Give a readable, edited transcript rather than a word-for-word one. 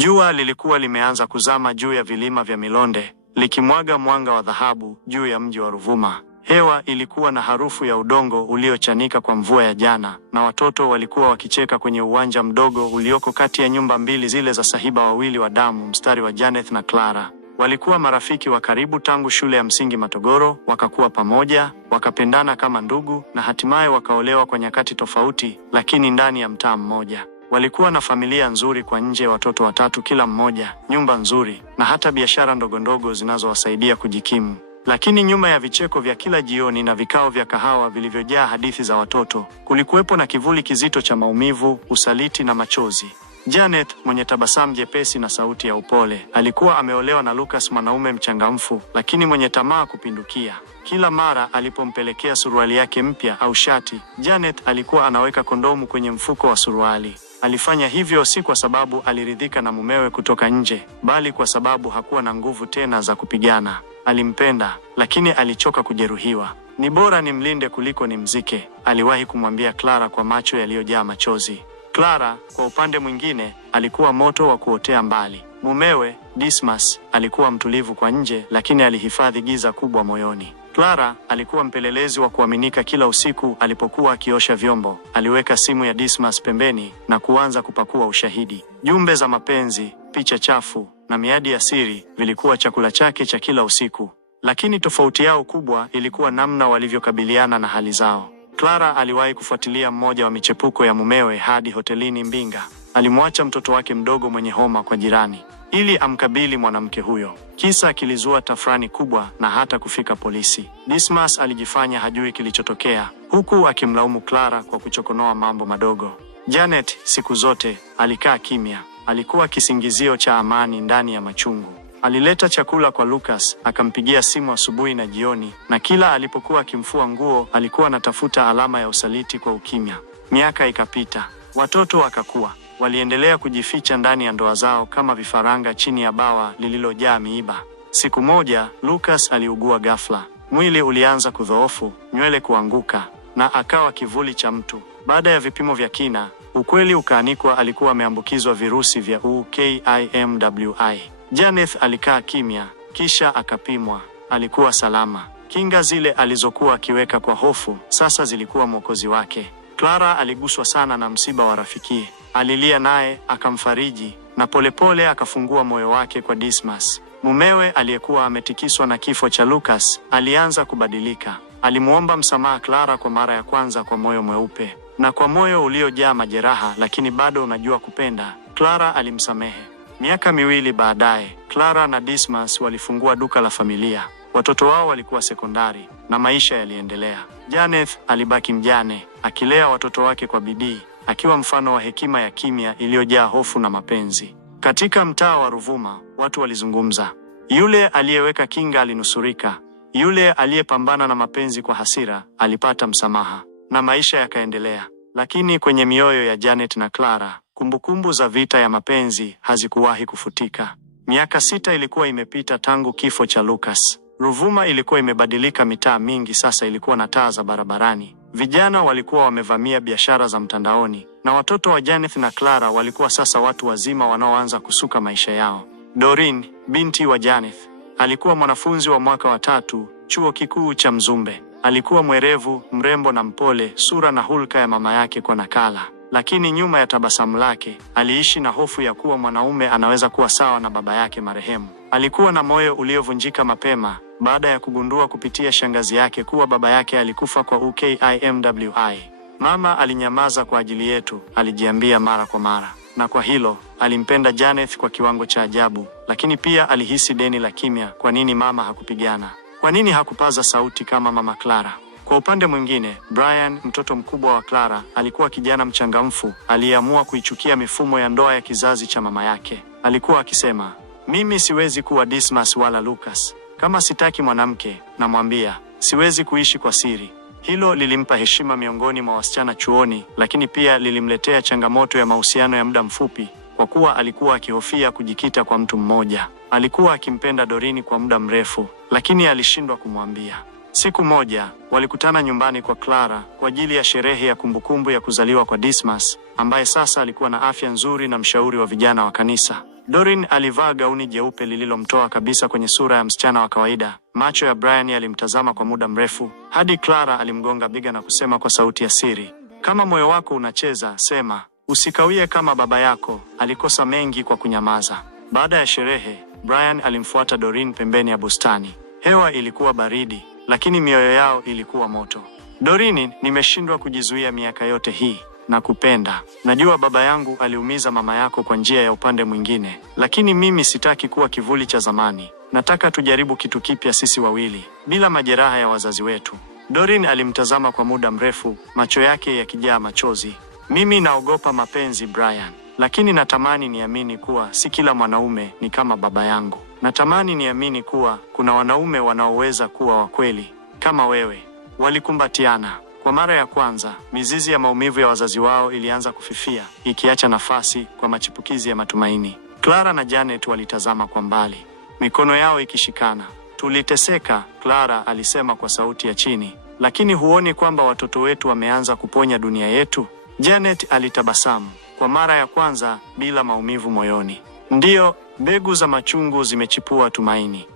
Jua lilikuwa limeanza kuzama juu ya vilima vya Milonde, likimwaga mwanga wa dhahabu juu ya mji wa Ruvuma. Hewa ilikuwa na harufu ya udongo uliochanika kwa mvua ya jana, na watoto walikuwa wakicheka kwenye uwanja mdogo ulioko kati ya nyumba mbili zile za sahiba wawili wa damu, mstari wa Janeth na Clara. Walikuwa marafiki wa karibu tangu shule ya msingi Matogoro, wakakuwa pamoja, wakapendana kama ndugu, na hatimaye wakaolewa kwa nyakati tofauti, lakini ndani ya mtaa mmoja. Walikuwa na familia nzuri kwa nje, watoto 3 kila mmoja, nyumba nzuri, na hata biashara ndogondogo zinazowasaidia kujikimu. Lakini nyuma ya vicheko vya kila jioni na vikao vya kahawa vilivyojaa hadithi za watoto, kulikuwepo na kivuli kizito cha maumivu, usaliti na machozi. Janeth, mwenye tabasamu jepesi na sauti ya upole, alikuwa ameolewa na Lucas, mwanaume mchangamfu lakini mwenye tamaa kupindukia. Kila mara alipompelekea suruali yake mpya au shati, Janeth alikuwa anaweka kondomu kwenye mfuko wa suruali. Alifanya hivyo si kwa sababu aliridhika na mumewe kutoka nje, bali kwa sababu hakuwa na nguvu tena za kupigana. Alimpenda, lakini alichoka kujeruhiwa. Ni bora nimlinde kuliko nimzike, aliwahi kumwambia Clara kwa macho yaliyojaa machozi. Clara, kwa upande mwingine, alikuwa moto wa kuotea mbali. Mumewe, Dismas, alikuwa mtulivu kwa nje, lakini alihifadhi giza kubwa moyoni. Clara alikuwa mpelelezi wa kuaminika. Kila usiku alipokuwa akiosha vyombo, aliweka simu ya Dismas pembeni na kuanza kupakua ushahidi. Jumbe za mapenzi, picha chafu na miadi ya siri vilikuwa chakula chake cha kila usiku. Lakini tofauti yao kubwa ilikuwa namna walivyokabiliana na hali zao. Clara aliwahi kufuatilia mmoja wa michepuko ya mumewe hadi hotelini Mbinga. Alimwacha mtoto wake mdogo mwenye homa kwa jirani ili amkabili mwanamke huyo. Kisa kilizua tafrani kubwa na hata kufika polisi. Dismas alijifanya hajui kilichotokea, huku akimlaumu Clara kwa kuchokonoa mambo madogo. Janeth siku zote alikaa kimya. Alikuwa kisingizio cha amani ndani ya machungu. Alileta chakula kwa Lucas, akampigia simu asubuhi na jioni, na kila alipokuwa akimfua nguo alikuwa anatafuta alama ya usaliti kwa ukimya. Miaka ikapita, watoto wakakua. Waliendelea kujificha ndani ya ndoa zao kama vifaranga chini ya bawa lililojaa miiba. Siku moja, Lucas aliugua ghafla. Mwili ulianza kudhoofu, nywele kuanguka, na akawa kivuli cha mtu. Baada ya vipimo vya kina, ukweli ukaanikwa: alikuwa ameambukizwa virusi vya UKIMWI. Janeth alikaa kimya, kisha akapimwa. Alikuwa salama. Kinga zile alizokuwa akiweka kwa hofu sasa zilikuwa mwokozi wake. Clara aliguswa sana na msiba wa rafikie. Alilia naye, akamfariji, na polepole akafungua moyo wake kwa Dismas. Mumewe aliyekuwa ametikiswa na kifo cha Lucas alianza kubadilika. Alimuomba msamaha Clara kwa mara ya kwanza kwa moyo mweupe, na kwa moyo uliojaa majeraha lakini bado unajua kupenda. Clara alimsamehe. Miaka 2 baadaye, Clara na Dismas walifungua duka la familia. Watoto wao walikuwa sekondari na maisha yaliendelea. Janeth alibaki mjane, akilea watoto wake kwa bidii, akiwa mfano wa hekima ya kimya iliyojaa hofu na mapenzi. Katika mtaa wa Ruvuma, watu walizungumza. Yule aliyeweka kinga alinusurika. Yule aliyepambana na mapenzi kwa hasira alipata msamaha, na maisha yakaendelea. Lakini kwenye mioyo ya Janeth na Clara, kumbukumbu za vita ya mapenzi hazikuwahi kufutika. Miaka 6 ilikuwa imepita tangu kifo cha Lucas. Ruvuma ilikuwa imebadilika. Mitaa mingi sasa ilikuwa na taa za barabarani. Vijana walikuwa wamevamia biashara za mtandaoni, na watoto wa Janeth na Clara walikuwa sasa watu wazima wanaoanza kusuka maisha yao. Doreen, binti wa Janeth, alikuwa mwanafunzi wa mwaka wa 3, chuo kikuu cha Mzumbe. Alikuwa mwerevu, mrembo na mpole, sura na hulka ya mama yake kwa nakala. Lakini nyuma ya tabasamu lake, aliishi na hofu ya kuwa mwanaume anaweza kuwa sawa na baba yake marehemu. Alikuwa na moyo uliovunjika mapema baada ya kugundua kupitia shangazi yake kuwa baba yake alikufa kwa UKIMWI. Mama alinyamaza kwa ajili yetu, alijiambia mara kwa mara. Na kwa hilo, alimpenda Janeth kwa kiwango cha ajabu, lakini pia alihisi deni la kimya. Kwa nini mama hakupigana? Kwa nini hakupaza sauti kama mama Clara? Kwa upande mwingine, Brian, mtoto mkubwa wa Clara, alikuwa kijana mchangamfu aliyeamua kuichukia mifumo ya ndoa ya kizazi cha mama yake. Alikuwa akisema, mimi siwezi kuwa Dismas wala Lucas. Kama sitaki mwanamke, namwambia, siwezi kuishi kwa siri. Hilo lilimpa heshima miongoni mwa wasichana chuoni, lakini pia lilimletea changamoto ya mahusiano ya muda mfupi, kwa kuwa alikuwa akihofia kujikita kwa mtu mmoja. Alikuwa akimpenda Doreen kwa muda mrefu, lakini alishindwa kumwambia. Siku moja, walikutana nyumbani kwa Clara kwa ajili ya sherehe ya kumbukumbu ya kuzaliwa kwa Dismas, ambaye sasa alikuwa na afya nzuri na mshauri wa vijana wa kanisa. Doreen alivaa gauni jeupe lililomtoa kabisa kwenye sura ya msichana wa kawaida. Macho ya Brian yalimtazama kwa muda mrefu, hadi Clara alimgonga bega na kusema kwa sauti ya siri, kama moyo wako unacheza, sema. Usikawie kama baba yako. Alikosa mengi kwa kunyamaza. Baada ya sherehe, Brian alimfuata Doreen pembeni ya bustani. Hewa ilikuwa baridi, lakini mioyo yao ilikuwa moto. Doreen, nimeshindwa kujizuia miaka yote hii. Nakupenda. Najua baba yangu aliumiza mama yako kwa njia ya upande mwingine, lakini mimi sitaki kuwa kivuli cha zamani. Nataka tujaribu kitu kipya sisi wawili, bila majeraha ya wazazi wetu. Doreen alimtazama kwa muda mrefu, macho yake yakijaa machozi. Mimi naogopa mapenzi, Brian, lakini natamani niamini kuwa si kila mwanaume ni kama baba yangu. Natamani niamini kuwa kuna wanaume wanaoweza kuwa wa kweli kama wewe. Walikumbatiana. Kwa mara ya kwanza, mizizi ya maumivu ya wazazi wao ilianza kufifia, ikiacha nafasi kwa machipukizi ya matumaini. Clara na Janet walitazama kwa mbali, mikono yao ikishikana. Tuliteseka, Clara alisema kwa sauti ya chini, lakini huoni kwamba watoto wetu wameanza kuponya dunia yetu? Janet alitabasamu, kwa mara ya kwanza bila maumivu moyoni. Ndiyo, mbegu za machungu zimechipua tumaini.